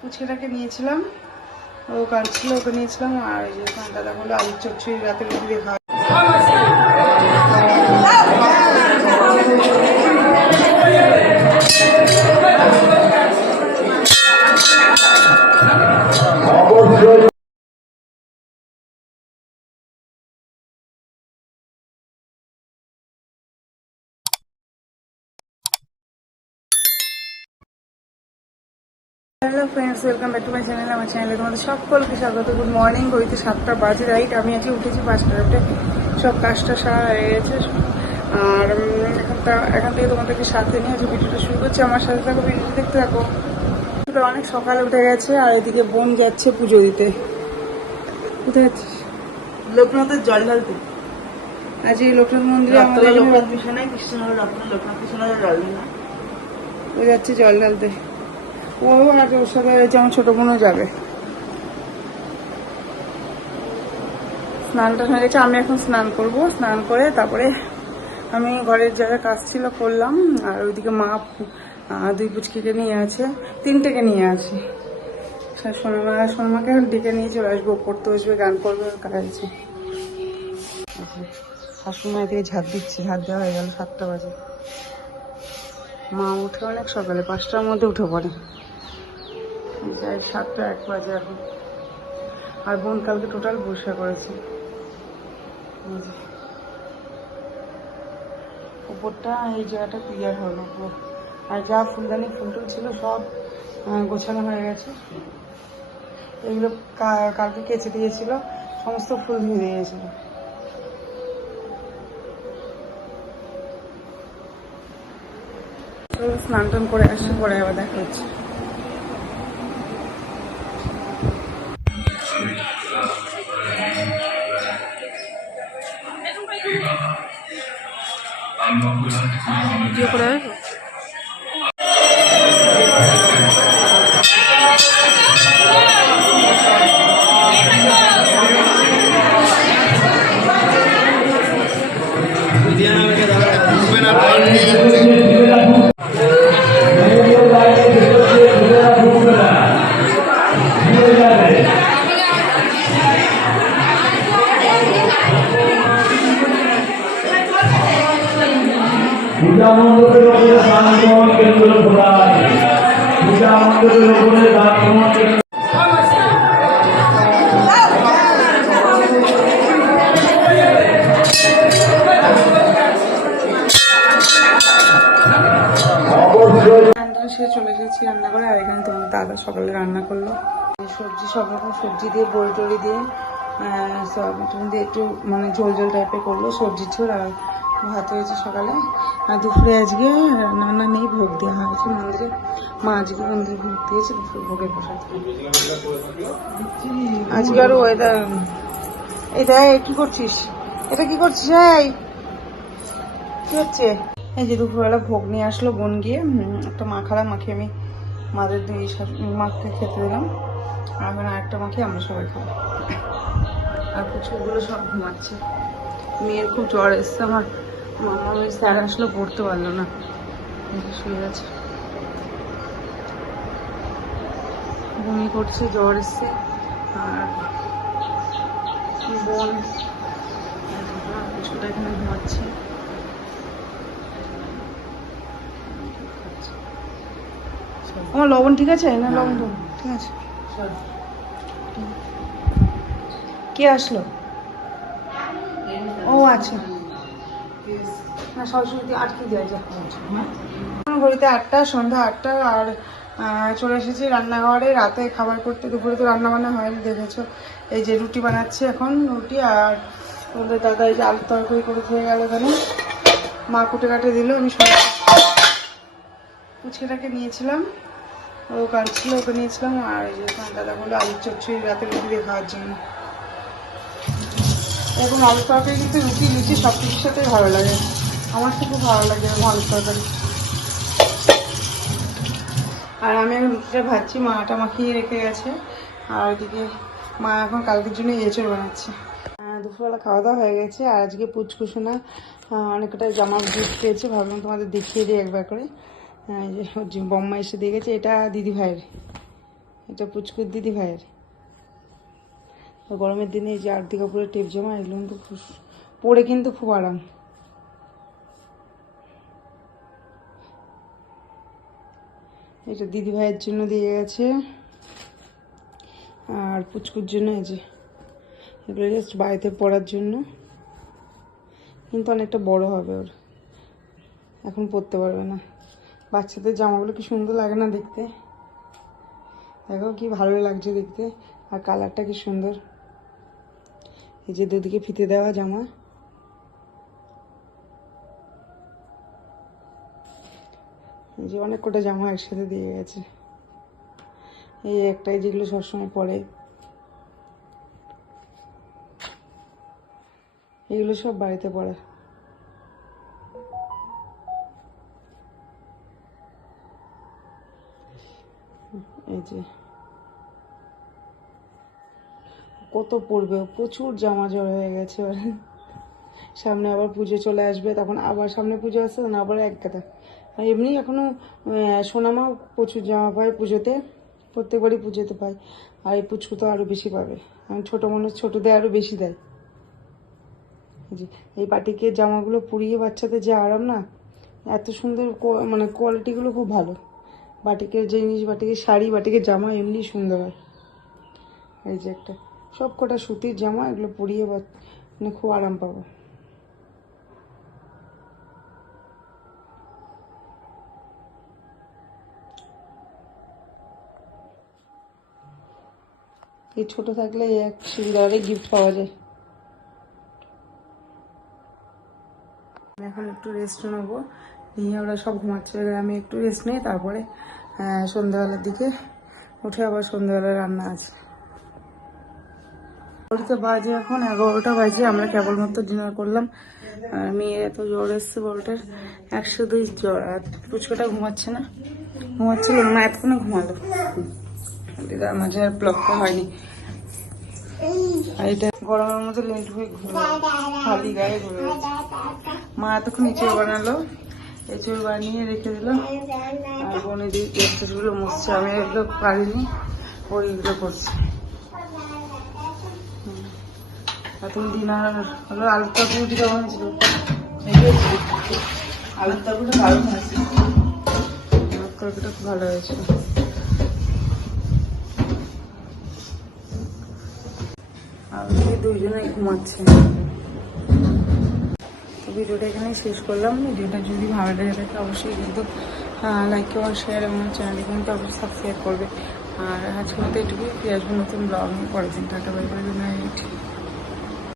পুচকেটাকে নিয়েছিলাম, ও কাঁদছিল, ওকে নিয়েছিলাম। আর এই যে দাদা বললো আলুর চচ্চড়ি রাতে রুটি দিয়ে খাওয়া। Hello friends, welcome back to my channel. আমার চ্যানেলে তোমাদের সকলকে স্বাগত। Good morning. ঘড়িতে 7টা বাজে, রাইট। আমি আজকে উঠেছি 5টায়, উঠে সব কাজটা সারা হয়ে গেছে। আর এখান থেকে তোমাদেরকে সাথে নিয়ে আজকে ভিডিওটা শুরু করছি। আমার সাথে থাকো, ভিডিওটা দেখতে থাকো। অনেক সকালে উঠে গেছে, আর এদিকে বোন যাচ্ছে পুজো দিতে। কোথায় যাচ্ছিস? লোকনাথের জল ঢালতে। আজ এই লোকনাথ মন্দিরে আমাদের লোকনাথ মিশনে কৃষ্ণনগর লোকনাথ মিশনের জল ঢালা। ও যাচ্ছে জল ঢালতে। ও আর ওর সাথে যেমন ছোট বোনও যাবে। স্নানটা হয়ে গেছে, আমি এখন স্নান করব। স্নান করে তারপরে আমি ঘরের যারা কাজ ছিল করলাম। আর ওইদিকে মা 2 পুচকিকে নিয়ে আছে, 3টেকে নিয়ে আছে। সোনামাকে এখন ডেকে নিয়ে চলে আসবো, পড়তে বসবে, গান করবে, কাজ আছে। শাশুড়ি দিয়ে ঝাঁট দিচ্ছে, ঝাঁট দেওয়া হয়ে গেল। 7টা বাজে। মা উঠে অনেক সকালে, 5টার মধ্যে উঠে পড়ে। 7টা 1 বাজে এখন। আর বোন কালকে টোটাল বর্ষা করেছে। উপরটা এই জায়গাটা ক্লিয়ার হলো পুরো। আর যা ফুলদানি ফুলটুল ছিল সব গোছানো হয়ে গেছে। এগুলো কালকে কেচে দিয়েছিল, সমস্ত ফুল ধুয়ে দিয়েছিল। স্নান টান করে আসছে, পরে আবার দেখা হচ্ছে। ভিডিও করে আসবো। পূজা মণ্ডপের উপরে দান কেন্দ্র প্রদান। পূজা মণ্ডপের উপরে দান চলে এসেছি রান্না করে। আর এখানে তোমার দাদা সকালে রান্না করলো সবজি, সব রকম সবজি দিয়ে, বড়ি টড়ি দিয়ে, সয়াবিন দিয়ে একটু মানে ঝোল ঝোল টাইপের করলো, সবজির ঝোল। আর ভাত হয়েছে সকালে। আর দুপুরে আজকে রান্না নেই, ভোগ দেওয়া হয়েছে মন্দিরে। মা আজকে মন্দিরে ভোগ দিয়েছে, দুপুরে ভোগের প্রসাদ। আজকে আরো ওয়েদার। এই দেখ কি করছিস, এটা কি করছিস? এই কি হচ্ছে? এই যে দুপুরবেলা ভোগ নিয়ে আসলো বোন গিয়ে। একটা মাখালাম, মাখিয়ে আমি মাদের 2 মাকে খেতে দিলাম। আর এখন আরেকটা মাখিয়ে আমরা সবাই খাবো। আর পুচকুগুলো সব ঘুমাচ্ছে। মেয়ের খুব জ্বর এসছে। আমার মামা স্যার আসলো, পড়তে পারলো না, শুয়ে গেছে, বমি করছে, জ্বর এসছে। আর বোন কিছুটা এখানে ঘুমাচ্ছে। আমার লবণ ঠিক আছে না? লবণ ঠিক আছে। কে আসলো? ও আচ্ছা, না সরস্বতী আটকে দেওয়া যায়। ঘড়িতে 8টা, সন্ধ্যা 8টা। আর চলে এসেছি রান্নাঘরে রাতে খাবার করতে। দুপুরে তো রান্না বান্না হয়নি, দেখেছো। এই যে রুটি বানাচ্ছি এখন, রুটি। আর ওদের দাদা এই যে আলু তরকারি করে খেয়ে গেল এখানে। মা কুটে কাটে দিল। আমি পুচকেটাকে নিয়েছিলাম, ও কাঁদছিল, ওকে নিয়েছিলাম। আর এই যে দাদা বললো আলুর চচ্চড়ি রাতে রুটি দিয়ে খাওয়ার জন্য। এখন আলু তরকারি কিন্তু রুটি লুচি সব কিছুর সাথে ভালো লাগে। আমার তো খুব ভালো লাগে আলু তরকারি। আর আমি রুটিটা ভাজছি, মা আটা মাখিয়ে রেখে গেছে। আর ওইদিকে মা এখন কালকের জন্য এঁচড় বানাচ্ছে। দুপুরবেলা খাওয়া দাওয়া হয়ে গেছে। আর আজকে পুচকুসোনা অনেকটা জামা গিফট পেয়েছে, ভাবলাম তোমাদের দেখিয়ে দিই একবার করে। এই যে ওর যে বম্মা এসে দিয়ে গেছে, এটা দিদি ভাইয়ের, এটা পুচকুর দিদি ভাইয়ের। গরমের দিনে এই যে আরতি কাপড়ের টেপ জামা, এগুলো কিন্তু পরে কিন্তু খুব আরাম। এটা দিদি ভাইয়ের জন্য দিয়ে গেছে, আর পুচকুর জন্য এই যে এগুলো জাস্ট বাড়িতে পরার জন্য, কিন্তু অনেকটা বড় হবে ওর, এখন পরতে পারবে না। বাচ্চাদের জামাগুলো কি সুন্দর লাগে না দেখতে, দেখো কি ভালো লাগছে দেখতে, আর কালারটা কি সুন্দর। এই যে দুদিকে ফিতে দেওয়া জামা, এই যে অনেক কটা জামা একসাথে দিয়ে গেছে। এই একটাই যেগুলো সবসময় পরে, এগুলো সব বাড়িতে পড়া। এই যে কত পড়বে, প্রচুর জামা জড়ো হয়ে গেছে ওর। সামনে আবার পুজো চলে আসবে, তখন আবার সামনে পুজো আসছে, তখন আবার এক কথা। আর এমনি এখনো সোনামাও প্রচুর জামা পায় পুজোতে, প্রত্যেকবারই পুজোতে পায়। আর এই পুচকু তো আরো বেশি পাবে, আমি ছোট মানুষ, ছোটদের আরো বেশি দেয়। এই বাটিকের জামাগুলো পরিয়ে বাচ্চাদের যে আরাম না, এত সুন্দর, মানে কোয়ালিটিগুলো খুব ভালো। বাটিকের জিনিস, বাটিকের শাড়ি, বাটিকের জামা এমনি সুন্দর হয়। এই যে একটা সব কটা সুতির জামা, এগুলো পরিয়ে মানে খুব আরাম পাবো। এই ছোট থাকলে এক সুবিধারে গিফট পাওয়া যায়। এখন একটু রেস্ট নেবো, নিয়ে ওরা সব ঘুমাচ্ছে, আমি একটু রেস্ট নিই, তারপরে সন্ধ্যাবেলার দিকে উঠে আবার সন্ধ্যাবেলা রান্না আছে। ঘড়িতে বাজে এখন 11টা বাজে, আমরা কেবলমাত্র ডিনার করলাম। আর মেয়ের এত জ্বর এসছে, বলটার 102 জ্বর, আর পুচকোটা ঘুমাচ্ছে না, ঘুমাচ্ছিল না, এতক্ষণে ঘুমালো। দিদার মাঝে আর ব্লকটা হয়নি। আর এটা গরমের মধ্যে লেন্ট হয়ে ঘুরে, খালি গায়ে ঘুরে গেছে। মা এতক্ষণ এঁচড় বানালো, এঁচড় বানিয়ে রেখে দিল, আর বনেদি এগুলো মুছছে, আমি এগুলো পারিনি, ওই এগুলো করছে। এখন ডিনার হলো, আলুর তরকারি কেমন হয়েছিল? আলুর তরকারিটা ভালো হয়েছে, আলুর তরকারিটা খুব ভালো হয়েছে। আর দুইজনে ঘুমাচ্ছে। ভিডিওটা এখানেই শেষ করলাম। ভিডিওটা যদি ভালো লেগে থাকে অবশ্যই কিন্তু লাইক এবং শেয়ার, এবং চ্যানেলটি কিন্তু অবশ্যই সাবস্ক্রাইব করবে। আর আজকের মতো এটুকুই, ফিরে আসবো নতুন ব্লগ নিয়ে পরের দিন। Tata, bye bye, good night.